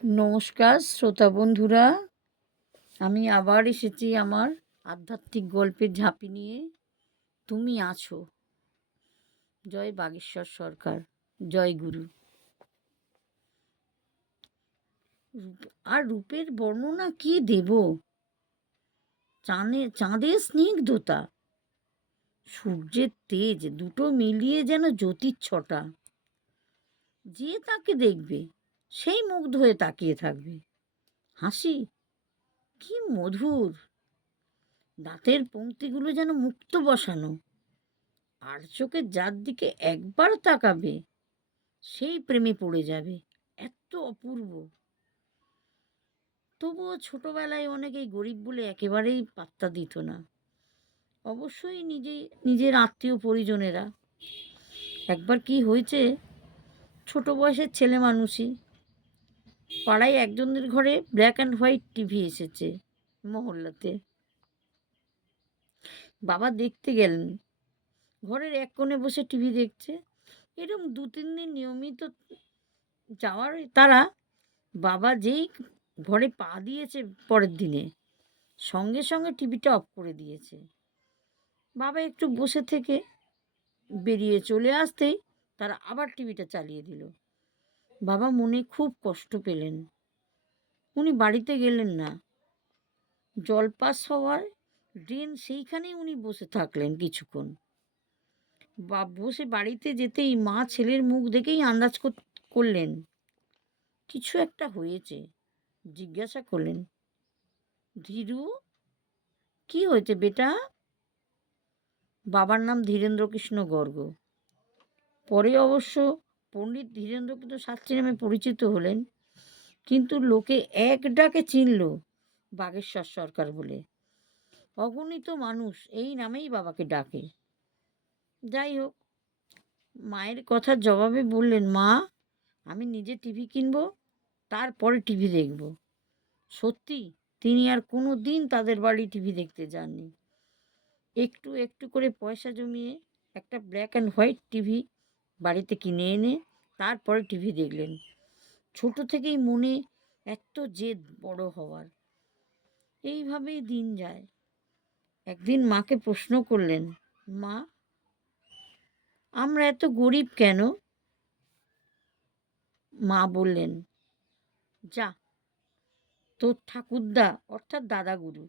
নমস্কার শ্রোতা বন্ধুরা, আমি আবার এসেছি আমার আধ্যাত্মিক গল্পের ঝাঁপি নিয়ে। তুমি আছো। জয় বাগেশ্বর সরকার, জয় গুরু। আর রূপের বর্ণনা কি দেব? চাঁদের স্নিগ্ধতা, সূর্যের তেজ, দুটো মিলিয়ে যেন জ্যোতিচ্ছটা। যে তাকে দেখবে সেই মুগ্ধ হয়ে তাকিয়ে থাকবে। হাসি কি মধুর, দাঁতের পংক্তিগুলো যেন মুক্ত বসানো। আর চোখে যার দিকে একবার তাকাবে সেই প্রেমে পড়ে যাবে, এত অপূর্ব। তবুও ছোটবেলায় অনেকেই গরিব বলে একেবারেই পাত্তা দিত না। অবশ্যই নিজের আত্মীয় পরিজনেরা। একবার কি হয়েছে, ছোট বয়সের ছেলে মানুষই, পাড়ায় একজনের ঘরে ব্ল্যাক অ্যান্ড হোয়াইট টিভি এসেছে মহল্লাতে। বাবা দেখতে গেলেন, ঘরের এক কোণে বসে টিভি দেখছে। এরকম 2-3 দিন নিয়মিত যাওয়ার তারা, বাবা যেই ঘরে পা দিয়েছে পরের দিনে সঙ্গে সঙ্গে টিভিটা অফ করে দিয়েছে। বাবা একটু বসে থেকে বেরিয়ে চলে আসতেই তারা আবার টিভিটা চালিয়ে দিল। বাবা মনে খুব কষ্ট পেলেন। উনি বাড়িতে গেলেন না। জল পাস হওয়ার ড্রেন সেইখানেই উনি বসে থাকলেন কিছুক্ষণ। বসে বাড়িতে যেতেই মা ছেলের মুখ দেখেই আন্দাজ করলেন কিছু একটা হয়েছে। জিজ্ঞাসা করলেন, ধীরু, কি হয়েছে বেটা? বাবার নাম ধীরেন্দ্রকৃষ্ণ গর্গ। পরে অবশ্য পণ্ডিত ধীরেন্দ্রকৃষ্ণ শাস্ত্রী নামে পরিচিত হলেন, কিন্তু লোকে এক ডাকে চিনল বাগেশ্বর সরকার বলে। অগণিত মানুষ এই নামেই বাবাকে ডাকে। যাই হোক, মায়ের কথার জবাবে বললেন, মা, আমি নিজে টিভি কিনবো, তারপরে টিভি দেখব। সত্যি তিনি আর কোনো দিন তাদের বাড়ি টিভি দেখতে যাননি। একটু একটু করে পয়সা জমিয়ে একটা ব্ল্যাক অ্যান্ড হোয়াইট টিভি বাড়িতে কিনে এনে তারপরে টিভি দেখলেন। ছোট থেকেই মনে এত জেদ বড় হওয়ার। এইভাবেই দিন যায়। একদিন মাকে প্রশ্ন করলেন, মা, আমরা এত গরিব কেন? মা বললেন, যা, তোর ঠাকুরদা অর্থাৎ দাদাগুরু,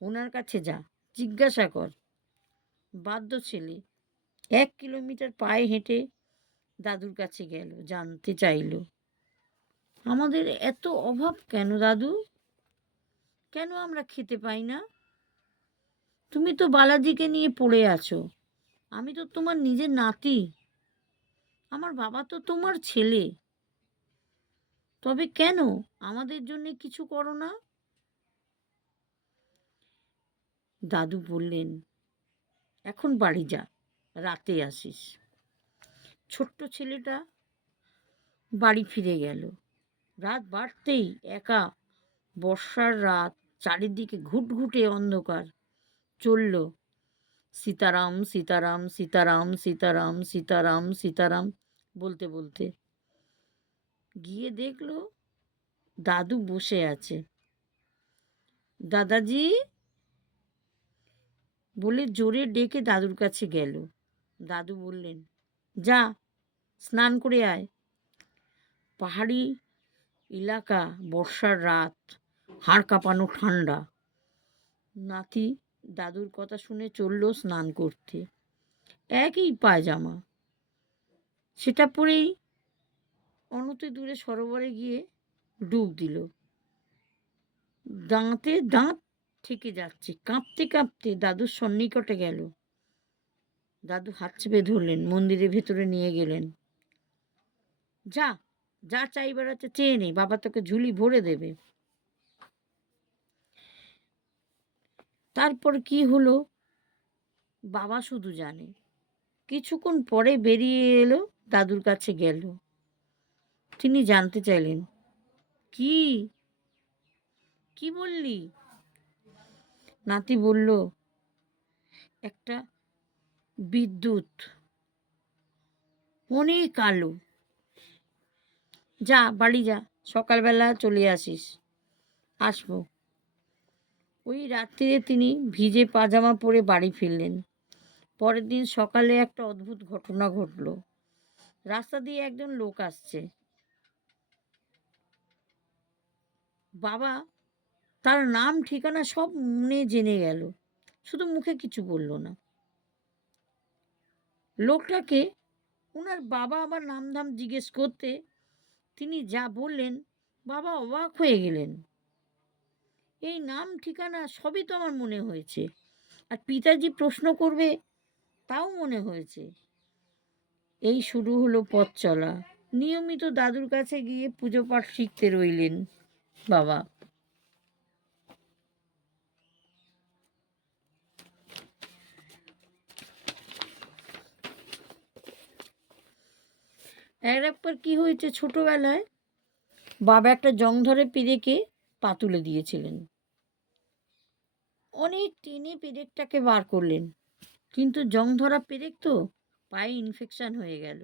ওনার কাছে যা, জিজ্ঞাসা কর। বাধ্য ছেলে 1 কিলোমিটার পায়ে হেঁটে দাদুর কাছে গেল, জানতে চাইল, আমাদের এত অভাব কেন দাদু? কেন আমরা খেতে পাই না? তুমি তো বালাজিকে নিয়ে পড়ে আছো, আমি তো তোমার নিজের নাতি, আমার বাবা তো তোমার ছেলে, তবে কেন আমাদের জন্য কিছু করো না? দাদু বললেন, এখন বাড়ি যা, রাতে আসিস। ছোট্ট ছেলেটা বাড়ি ফিরে গেল। রাত বাড়তেই একা, বর্ষার রাত, চারিদিকে ঘুটঘুটে অন্ধকার, চলল সীতারাম সীতারাম সীতারাম সীতারাম সীতারাম সীতারাম বলতে বলতে। গিয়ে দেখলো দাদু বসে আছে। দাদাজি বলে জোরে ডেকে দাদুর কাছে গেল। দাদু বললেন, যা, স্নান করে আয়। পাহাড়ি এলাকা, বর্ষার রাত, হাড় কাঁপানো ঠান্ডা। নাতি দাদুর কথা শুনে চলল স্নান করতে। একই পায়জামা, সেটা পরেই অনতি দূরে সরোবরে গিয়ে ডুব দিল। দাঁতে দাঁত ঠেকে যাচ্ছে, কাঁপতে কাঁপতে দাদুর সন্নিকটে গেল। দাদু হাত চেপে ধরলেন, মন্দিরের ভেতরে নিয়ে গেলেন। যা, যা চাইবার আছে চেয়ে নে, বাবা তোকে ঝুলি ভরে দেবে। তারপর কি হলো বাবা শুধু জানে। কিছুক্ষণ পরে বেরিয়ে এলো, দাদুর কাছে গেল। তিনি জানতে চাইলেন, কি কি বললি? নাতি বলল, একটা বিদ্যুৎ, অনেক আলো। যা, বাড়ি যা, সকালবেলা চলে আসিস। আসবো। ওই রাত্রিরে তিনি ভিজে পাজামা পরে বাড়ি ফিরলেন। পরের দিন সকালে একটা অদ্ভুত ঘটনা ঘটল। রাস্তা দিয়ে একজন লোক আসছে। বাবা তার নাম ঠিকানা সব মনে জেনে গেল, শুধু মুখে কিছু বলল না। লোকটাকে ওনার বাবা আবার নাম ধাম জিজ্ঞেস করতে তিনি যা বললেন, বাবা অবাক হয়ে গেলেন। এই নাম ঠিকানা সবই তো আমার মনে হয়েছে, আর পিতাজি প্রশ্ন করবে তাও মনে হয়েছে। এই শুরু হলো পথ চলা। নিয়মিত দাদুর কাছে গিয়ে পুজো পাঠ শিখতে রইলেন বাবা। একবার কি হয়েছে, ছোটবেলায় বাবা একটা জংধরে পেরেকে পা তুলে দিয়েছিলেন। অনেক টেনে পেরেকটাকে বার করলেন, কিন্তু জং ধরা পেরেক তো, পায়ে ইনফেকশন হয়ে গেল।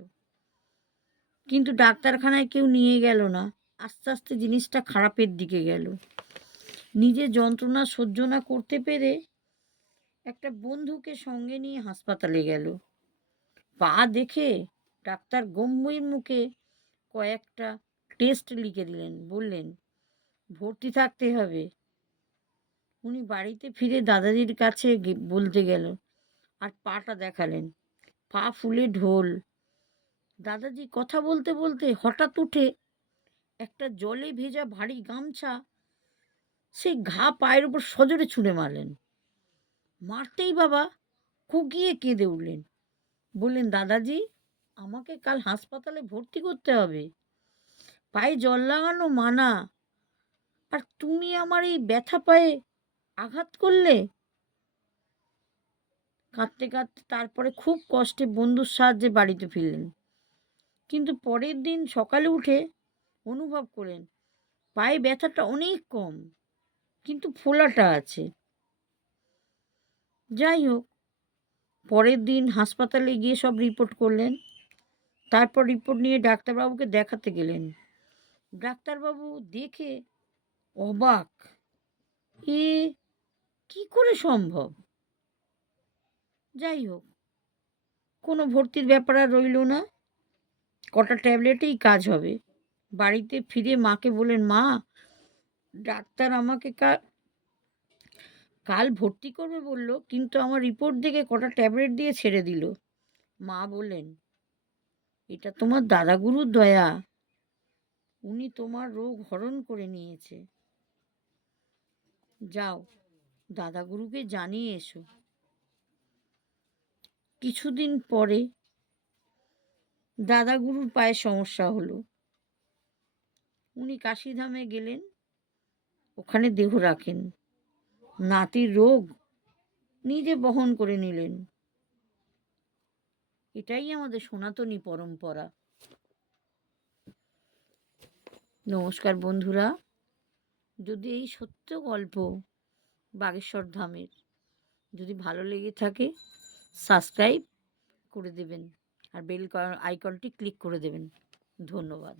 কিন্তু ডাক্তারখানায় কেউ নিয়ে গেল না। আস্তে আস্তে জিনিসটা খারাপের দিকে গেল। নিজে যন্ত্রণা সহ্য না করতে পেরে একটা বন্ধুকে সঙ্গে নিয়ে হাসপাতালে গেল। পা দেখে ডাক্তার গম্ভীর মুখে কয়েকটা টেস্ট লিখে দিলেন, বললেন ভর্তি থাকতে হবে। উনি বাড়িতে ফিরে দাদাজির কাছে বলতে গেল, আর পাটা দেখালেন। পা ফুলে ঢোল। দাদাজি কথা বলতে বলতে হঠাৎ উঠে একটা জলে ভেজা ভারী গামছা সেই ঘা পায়ের উপর সজোরে ছুঁড়ে মারলেন। মারতেই বাবা কুকিয়ে কেঁদে উঠলেন, বললেন দাদাজি আমাকে কাল হাসপাতালে ভর্তি করতে হবে, পায়ে জল লাগানো মানা, আর তুমি আমার এই ব্যথা পায়ে আঘাত করলে। কাঁদতে কাঁদতে তারপরে খুব কষ্টে বন্ধুর সাহায্যে বাড়িতে ফিরলেন। কিন্তু পরের দিন সকালে উঠে অনুভব করেন পায়ে ব্যথাটা অনেক কম, কিন্তু ফোলাটা আছে। যাই হোক, পরের দিন হাসপাতালে গিয়ে সব রিপোর্ট করলেন। তারপর রিপোর্ট নিয়ে ডাক্তারবাবুকে দেখাতে গেলেন। ডাক্তারবাবু দেখে অবাক, এ কি করে সম্ভব। যাই হোক, কোনো ভর্তির ব্যাপার আর রইল না, কটা ট্যাবলেটেই কাজ হবে। বাড়িতে ফিরে মাকে বললেন, মা ডাক্তার আমাকে কাল ভর্তি করবে বলল, কিন্তু আমার রিপোর্ট দেখে কটা ট্যাবলেট দিয়ে ছেড়ে দিল। মা বললেন, এটা তোমার দাদাগুরুর দয়া, উনি তোমার রোগ হরণ করে নিয়েছে। যাও দাদাগুরুকে জানিয়ে এসো। কিছুদিন পরে দাদাগুরুর পায়ে সমস্যা হলো। উনি কাশিধামে গেলেন, ওখানে দেহ রাখেন। নাতির রোগ নিজে বহন করে নিলেন। এটাই আমাদের সনাতনী পরম্পরা। নমস্কার বন্ধুরা, যদি এই সত্য গল্প বাগেশ্বর ধামের যদি ভালো লেগে থাকে, সাবস্ক্রাইব করে দেবেন আর বেল আইকনটি ক্লিক করে দেবেন। ধন্যবাদ।